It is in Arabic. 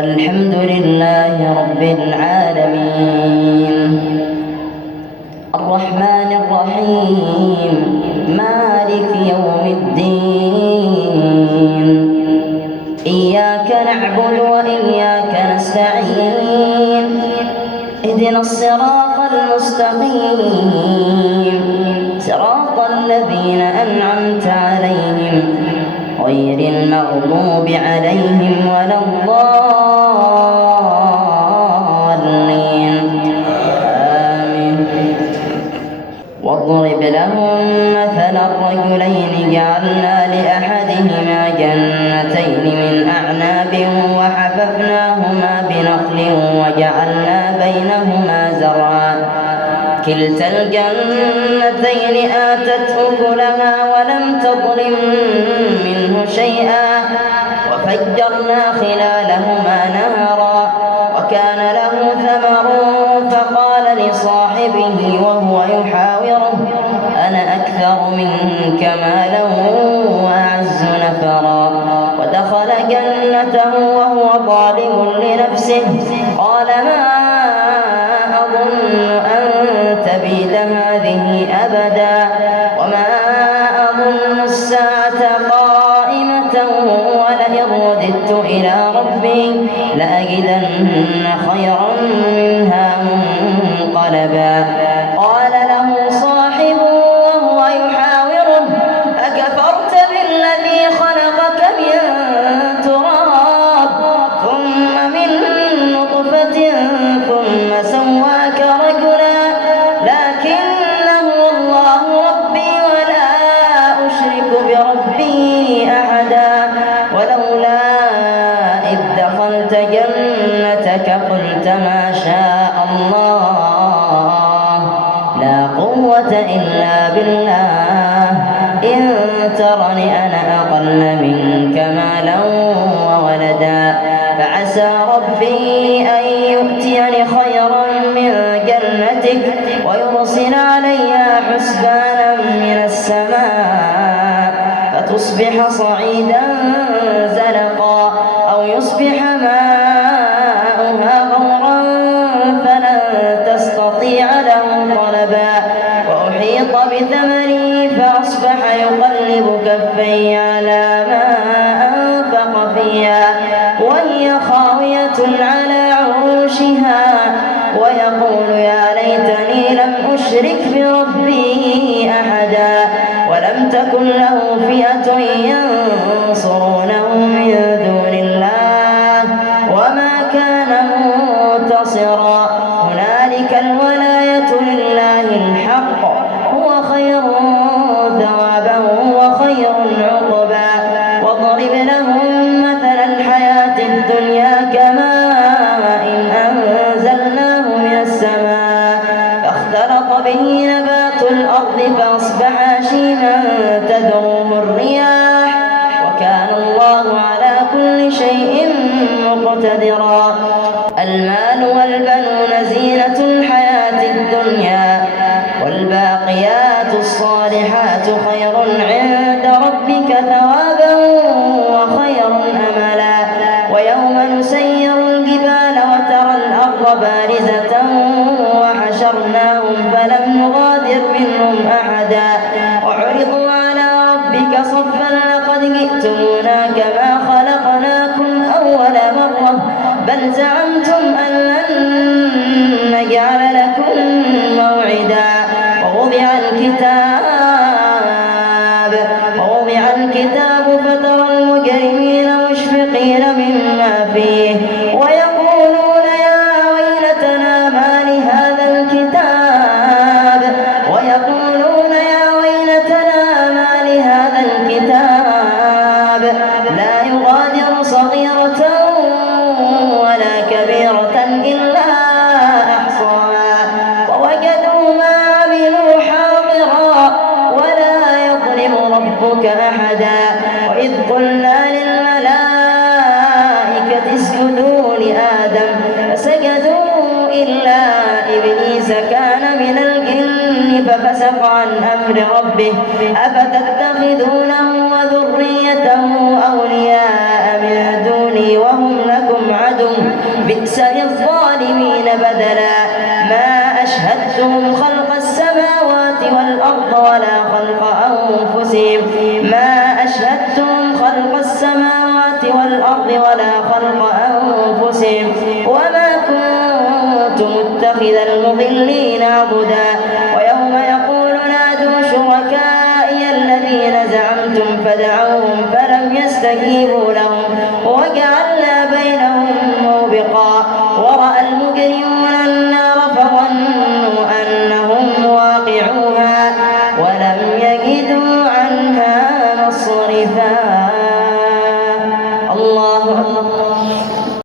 الحمد لله رب العالمين الرحمن الرحيم مالك يوم الدين إياك نعبد وإياك نستعين اهدنا الصراط المستقيم صراط الذين أنعمت عليهم غير المغضوب عليهم ولا الضالين آمين. واضرب لهم مثلا الرجلين جعلنا لأحدهما جنتين من أعناب وحففناهما بنخل وجعلنا بينهما زرعا كلتا الجنتين آتت أكلها ولم تظلم منه شيئا وفجرنا خلالهما نهرا وكان له ثمر فقال لصاحبه وهو يحاوره أنا أكثر منك مالا وأعز نفرا ودخل جنته وهو ظالم لنفسه قال ما أظن أن تبيد هذه أبدا وما أظن الساعة قائمة ولئن رددت إلى ربي لأجدن خيرا منها منقلبا قال له صاحبه وهو يحاوره أكفرت بالذي خلقك من تراب ثم من نطفة ثم سواك رجلا لكنه الله ربي ولا أشرك بربي أحدا ولولا إذ دخلت جنتك قلت ما شاء الله لا قوة إلا بالله إن ترني أنا أقل منك مالا وولدا فعسى ربي أن يؤتيني خيرا من جنتك ويرسل عليها حسبانا من السماء فتصبح صعيدا زلقا أو يصبح ماؤها غورا فلن تستطيع له طلبا وأحيط بثمره فأصبح يقلب كفيه على ما أنفق فيها وهي خاوية على عروشها ويقول يا ليتني لم أشرك بربي أحدا ولم تكن له فئة ينصرونه من دون الله وما كان منتصرا هنالك الولاية لله الحق هو خير ثوابا وخير عقبا واضرب لهم مثل الحياة الدنيا كماء أنزلناه من السماء فاختلط به نبات الأرض فأصبح هشيما تذروه الرياح وكان الله على كل شيء مقتدرا المال والبنون زينة الحياة الدنيا والباقيات الصالحات خير عند ربك ثوابا وخير أملا ويوم نسير الجبال وترى الأرض بارزة وحشرناهم فلم نغادر منهم أحدا وعرضوا على ربك صفا لقد جئتمونا كما خلقناكم أول مرة بل زعمتم أن لن نجعل لكم موعدا ووضع الكتاب فترى المجرمين مشفقين مما فيه ويقولون يا ويلتنا ما لهذا الكتاب لا يغادر صغيرة ولا كبيرة إلا أحصاها ووجدوا ما عملوا حاضرا ولا يظلم ربك أحدا وإذ قلنا للملائكة اسجدوا لآدم فسجدوا إلا إبليس كان من الجن ففسق عن أمر ربه أفتتخذونه وذريته أولياء من دوني وهم لكم عدو المضلين عضدا